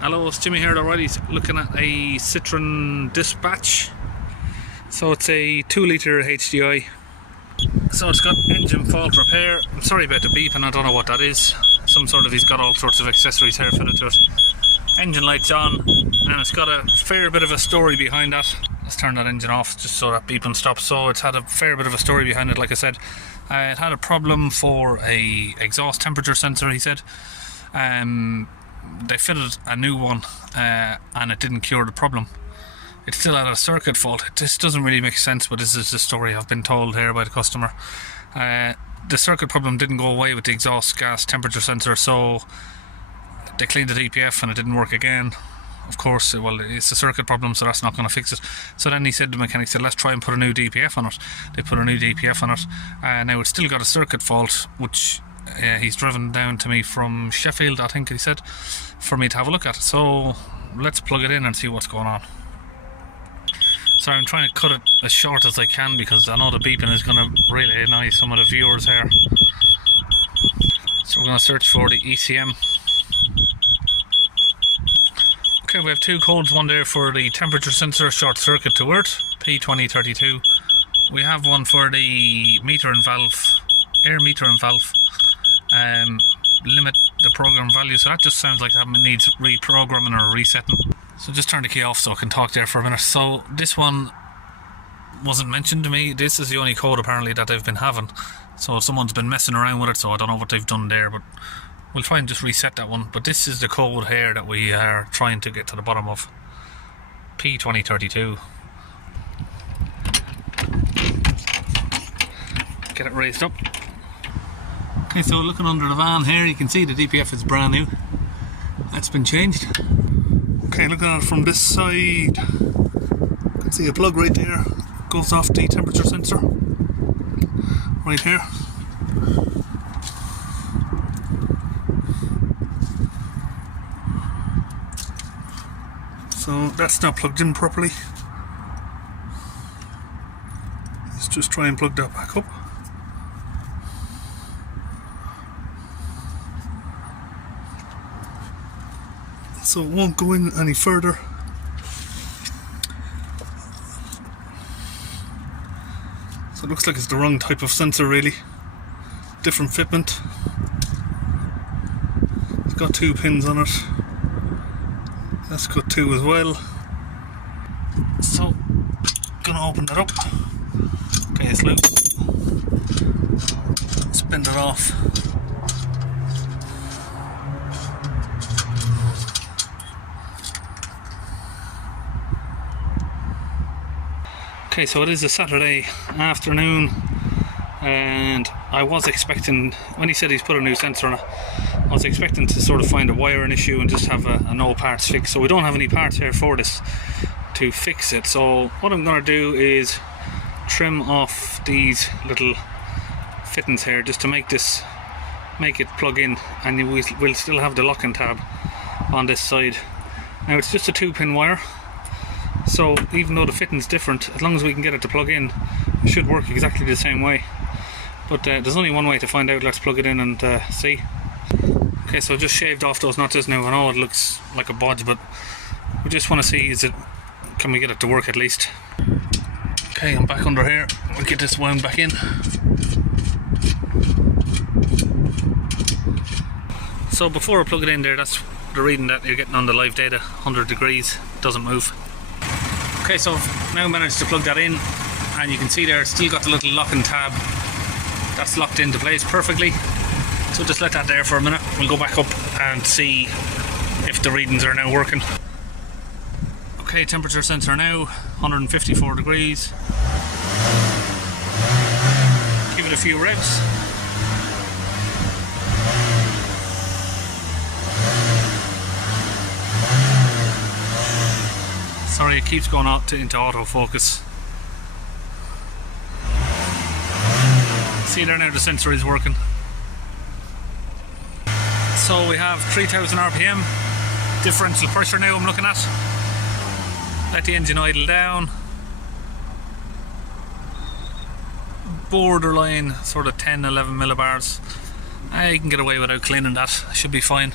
Hello, it's Jimmy here already, looking at a Citroen Dispatch. So it's a 2-litre HDI. So it's got engine fault repair. I'm sorry about the beep, and I don't know what that is. Some sort of, he's got all sorts of accessories here fitted to it. Engine lights on, and it's got a fair bit of a story behind that. Let's turn that engine off just so that beeping stops. So it's had a fair bit of a story behind it, like I said. It had a problem for a exhaust temperature sensor, he said. They fitted a new one and it didn't cure the problem. It still had a circuit fault. This doesn't really make sense, but this is the story I've been told here by the customer. The circuit problem didn't go away with the exhaust gas temperature sensor, so they cleaned the DPF and it didn't work again. Of course, well, it's a circuit problem, so that's not going to fix it. So then he said, the mechanic said, let's try and put a new DPF on it. They put a new DPF on it. Now it's still got a circuit fault, which he's driven down to me from Sheffield, I think he said, for me to have a look at it. So let's plug it in and see what's going on. So I'm trying to cut it as short as I can because I know the beeping is going to really annoy some of the viewers here. So we're going to search for the ECM. Okay, we have two codes, one there for the temperature sensor short circuit to earth, P2032. We have one for the meter and valve, air meter and valve, limit the program value. So that just sounds like that needs reprogramming or resetting. So just turn the key off so I can talk there for a minute. So this one wasn't mentioned to me. This is the only code apparently that they've been having. So someone's been messing around with it, so I don't know what they've done there, but we'll try and just reset that one. But this is the code here that we are trying to get to the bottom of. P2032. Get it raised up. Okay, so looking under the van here, you can see the DPF is brand new. That's been changed. Okay, looking at it from this side, you can see a plug right there. Goes off the temperature sensor. Right here. So that's not plugged in properly. Let's just try and plug that back up. So it won't go in any further. So it looks like it's the wrong type of sensor really. Different fitment. It's got 2 pins on it. That's got 2 as well. So, gonna open that up. Okay, it's loose. Spin it off. Okay, so it is a Saturday afternoon, and I was expecting, when he said he's put a new sensor on it, I was expecting to sort of find a wiring issue and just have a no parts fix. So we don't have any parts here for this to fix it. So what I'm going to do is trim off these little fittings here just to make it plug in, and we'll still have the locking tab on this side. Now it's just a 2-pin wire. So even though the fitting's different, as long as we can get it to plug in, it should work exactly the same way. But there's only one way to find out. Let's plug it in and see. Okay, so I just shaved off those nuts now. I know it looks like a bodge, but we just want to see, can we get it to work at least. Okay, I'm back under here. We'll get this wound back in. So before I plug it in there, that's the reading that you're getting on the live data. 100 degrees, doesn't move. Okay, so I've now managed to plug that in, and you can see there it's still got the little locking tab. That's locked into place perfectly. So just let that there for a minute. We'll go back up and see if the readings are now working. Okay, temperature sensor now 154 degrees. Give it a few revs. Sorry, it keeps going out into autofocus. See there now, the sensor is working. So we have 3000 RPM, differential pressure now I'm looking at. Let the engine idle down. borderline sort of 10-11 millibars. I can get away without cleaning that, should be fine.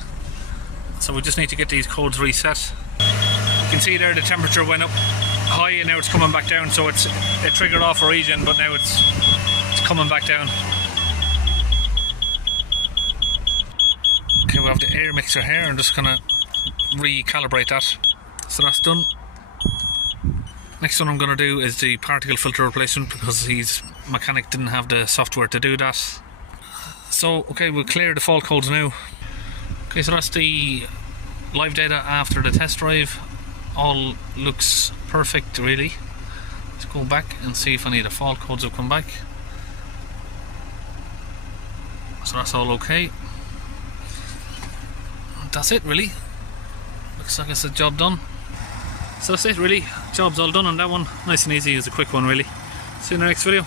So we just need to get these codes reset. You can see there the temperature went up high and now it's coming back down, so it triggered off a regen, but now it's coming back down. Okay, we have the air mixer here. I'm just gonna recalibrate that. So that's done. Next one I'm gonna do is the particle filter replacement, because his mechanic didn't have the software to do that. So okay, we'll clear the fault codes now. Okay, so that's the live data after the test drive. All looks perfect really. Let's go back and see if any of the fault codes have come back. So that's all okay. That's it really. Looks like it's a job done. So that's it really. Job's all done on that one. Nice and easy. It's a quick one really. See you in the next video.